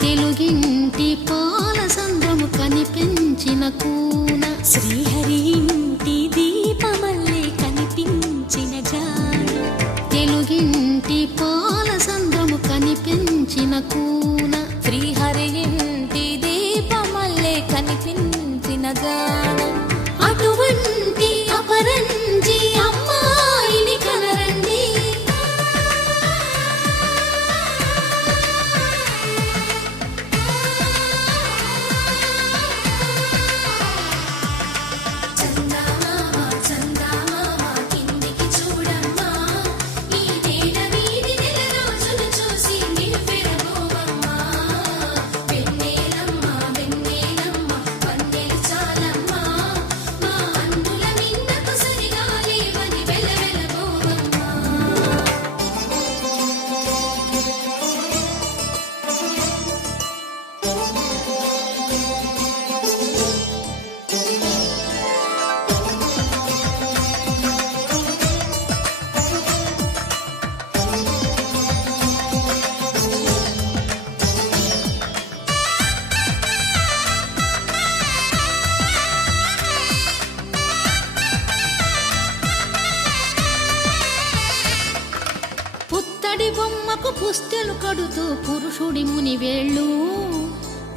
తెలుగింటి పాల సంద్రము కనిపించిన కూన శ్రీహరి ఇంటి దీపమల్లే కనిపించిన జాడు తెలుగింటి పాల సంద్రము కనిపించిన కూన శ్రీహరి ఇంటి దీపమల్లే కనిపించిన జాడు అటువంటి అపరంజి అమ్మాయిని కనరండి పుత్తడి బొమ్మకు పుస్తెలు కడుతూ పురుషుడి ముని వేళ్ళు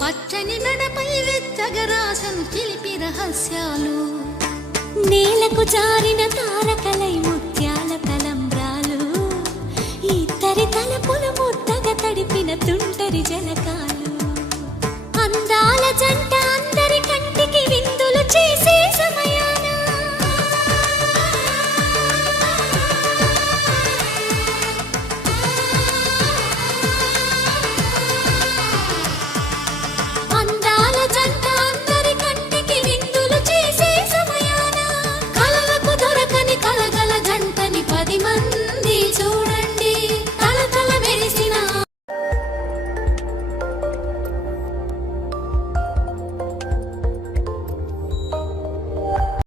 పచ్చని మెడపై వెచ్చగరాసను చిలిపి రహస్యాలు నేలకు జారిన తారకలై ముత్యాల తలంబ్రాలు ఇద్దరి తలపు